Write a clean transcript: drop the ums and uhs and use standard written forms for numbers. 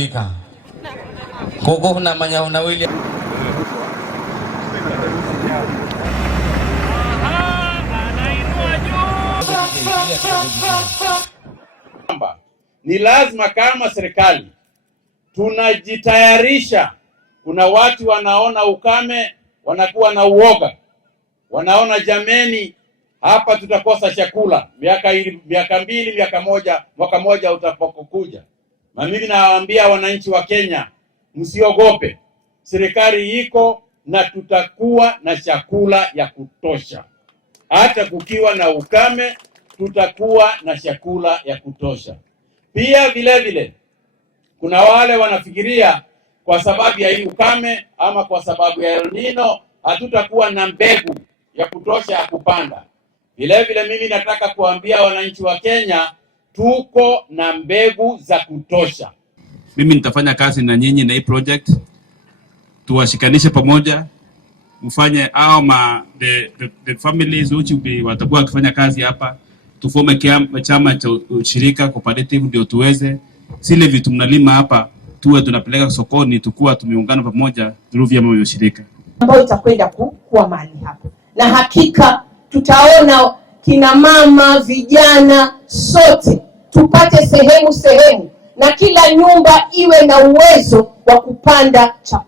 kufika koko na manya una William ni lazima kama serikali tunajitayarisha. Kuna watu wanaona ukame wanakuwa na uoga, wanaona jameni, hapa tutakosa chakula miaka mbili, mwaka moja utapokuja. Na mimi nawaambia wananchi wa Kenya, msiogope, serikali iko na tutakuwa na chakula ya kutosha. Hata kukiwa na ukame tutakuwa na chakula ya kutosha. Pia vile vile kuna wale wanafikiria kwa sababu ya hii ukame ama kwa sababu ya El Nino hatutakuwa na mbegu ya kutosha ya kupanda. Vile vile mimi nataka kuambia wananchi wa Kenya tuko na mbegu za kutosha. Mimi nitafanya kazi na nyinyi na hii project, tuwashikanishe pamoja, mfanye the families which watakuwa wakifanya kazi hapa, tufome chama cha ushirika cooperative, ndio tuweze zile vitu mnalima hapa tuwe tunapeleka sokoni, tukua tumeungana pamoja through vyama vya ushirika ambayo itakwenda kuwa mahali hapo, na hakika tutaona kina mama, vijana, sote tupate sehemu na kila nyumba iwe na uwezo wa kupanda chakula.